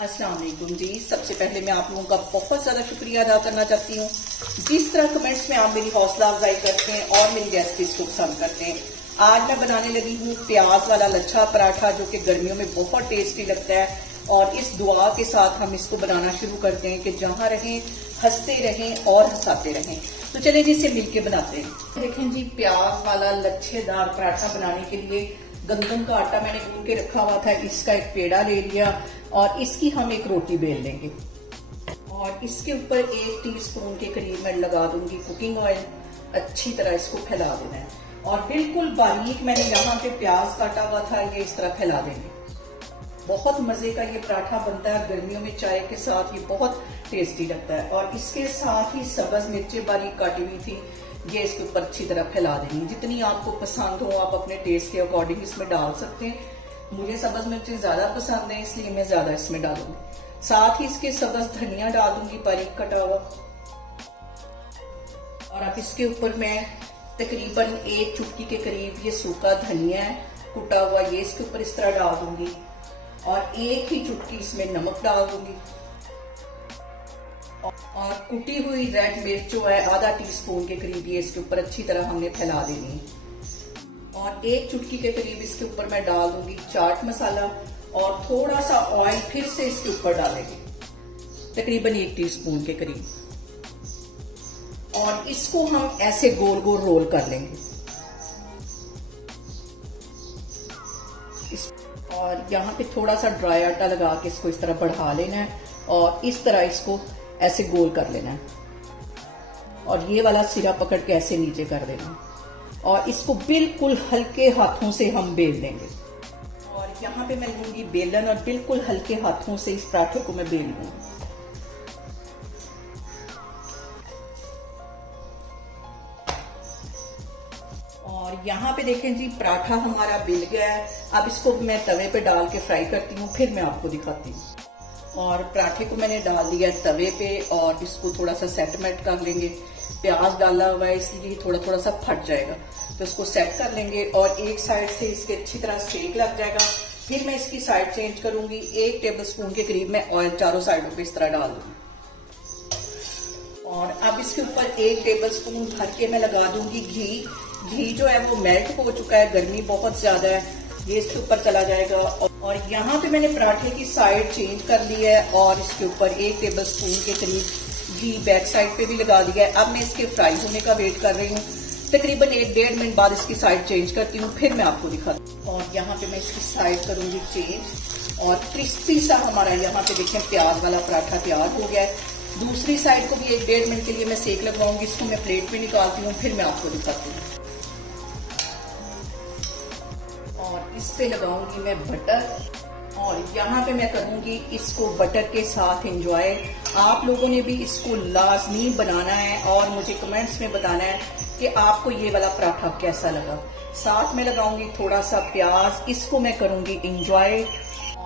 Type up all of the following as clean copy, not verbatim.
अस्सलाम वालेकुम जी। सबसे पहले मैं आप लोगों का बहुत ज्यादा शुक्रिया अदा करना चाहती हूँ। जिस तरह कमेंट्स में आप मेरी हौसला अफजाई करते हैं और मेरी रेसिपीज को पसंद करते हैं। आज मैं बनाने लगी हूँ प्याज वाला लच्छा पराठा, जो कि गर्मियों में बहुत टेस्टी लगता है। और इस दुआ के साथ हम इसको बनाना शुरू करते हैं कि जहाँ रहें हंसते रहें और हंसाते रहें। तो चलिए जी, इसे मिलके बनाते हैं। देखें जी, प्याज वाला लच्छेदार पराठा बनाने के लिए गंदम का आटा मैंने गूंद के रखा हुआ था। इसका एक पेड़ा ले लिया और इसकी हम एक रोटी बेल लेंगे और इसके ऊपर 1 टीस्पून के करीब मैं लगा दूंगी कुकिंग ऑयल। अच्छी तरह इसको फैला देना है और बिल्कुल बारीक मैंने यहाँ पे प्याज काटा हुआ था, ये इस तरह फैला देंगे। बहुत मजे का ये पराठा बनता है गर्मियों में, चाय के साथ ये बहुत टेस्टी लगता है। और इसके साथ ही सब्ज मिर्चें बारीक काटी हुई थी, ये इसके ऊपर अच्छी तरह फैला देंगे। जितनी आपको पसंद हो आप अपने टेस्ट के अकॉर्डिंग इसमें डाल सकते हैं। मुझे सब्ज मिर्चें ज्यादा पसंद है, इसलिए मैं ज्यादा इसमें डालूंगी। साथ ही इसके सब्ज धनिया डाल दूंगी बारीक कटा हुआ। और अब इसके ऊपर मैं तकरीबन 1 चुटकी के करीब ये सूखा धनिया है कुटा हुआ, ये इसके ऊपर इस तरह डाल दूंगी। और 1 ही चुटकी इसमें नमक डाल दूंगी। और कुटी हुई रेड मिर्च जो है आधा टीस्पून के करीब, ये इसके ऊपर अच्छी तरह हमने फैला देनी है। और 1 चुटकी के करीब इसके ऊपर मैं डाल दूंगी चाट मसाला और थोड़ा सा ऑयल फिर से इसके ऊपर डालेंगे, तकरीबन 1 टीस्पून के करीब। और इसको हम ऐसे गोल गोल रोल कर लेंगे। और यहाँ पे थोड़ा सा ड्राई आटा लगा के इसको इस तरह बढ़ा लेना है और इस तरह इसको ऐसे गोल कर लेना है। और ये वाला सिरा पकड़ के ऐसे नीचे कर देना और इसको बिल्कुल हल्के हाथों से हम बेल लेंगे। और यहाँ पे मैं लूंगी बेलन और बिल्कुल हल्के हाथों से इस पराठे को मैं बेल लूंगी। और यहाँ पे देखें जी, पराठा हमारा बेल गया है। अब इसको मैं तवे पे डाल के फ्राई करती हूँ, फिर मैं आपको दिखाती हूँ। और पराठे को मैंने डाल दिया तवे पे और इसको थोड़ा सा सेटमेंट कर लेंगे। प्याज डाला हुआ है इसलिए थोड़ा थोड़ा सा फट जाएगा, तो इसको सेट कर लेंगे। और एक साइड से इसके अच्छी तरह सेक लग जाएगा, फिर मैं इसकी साइड चेंज करूंगी। 1 टेबलस्पून के करीब मैं ऑयल चारों साइडों पे इस तरह डाल दूंगी। और अब इसके ऊपर 1 टेबलस्पून भर के मैं लगा दूंगी घी। घी जो है वो मेल्ट हो चुका है, गर्मी बहुत ज्यादा है, ये इसके ऊपर चला जाएगा। और यहाँ पे मैंने पराठे की साइड चेंज कर ली है और इसके ऊपर 1 टेबलस्पून के करीब घी बैक साइड पे भी लगा दिया है। अब मैं इसके फ्राई होने का वेट कर रही हूँ। तकरीबन 1-1.5 मिनट बाद इसकी साइड चेंज करती हूँ, फिर मैं आपको दिखाती हूँ। और यहाँ पे मैं इसकी साइड करूंगी चेंज और क्रिस्पी सा हमारा यहाँ पे देखें प्याज वाला पराठा तैयार हो गया है। दूसरी साइड को भी 1-1.5 मिनट के लिए मैं सेक लगवाऊंगी। इसको मैं प्लेट में निकालती हूँ, फिर मैं आपको दिखाती हूँ। और इस पे लगाऊंगी मैं बटर और यहाँ पे मैं करूंगी इसको बटर के साथ एंजॉय। आप लोगों ने भी इसको लाजमी बनाना है और मुझे कमेंट्स में बताना है कि आपको ये वाला पराठा कैसा लगा। साथ में लगाऊंगी थोड़ा सा प्याज, इसको मैं करूंगी एंजॉय।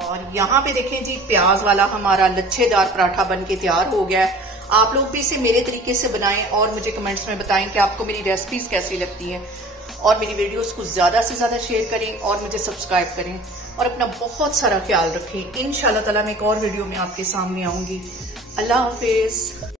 और यहाँ पे देखें जी, प्याज वाला हमारा लच्छेदार पराठा बन के तैयार हो गया है। आप लोग भी इसे मेरे तरीके से बनाएं और मुझे कमेंट्स में बताएं कि आपको मेरी रेसिपीज कैसी लगती हैं। और मेरी वीडियोस को ज्यादा से ज्यादा शेयर करें और मुझे सब्सक्राइब करें और अपना बहुत सारा ख्याल रखें। इंशाल्लाह ताला मैं एक और वीडियो में आपके सामने आऊंगी। अल्लाह हाफिज।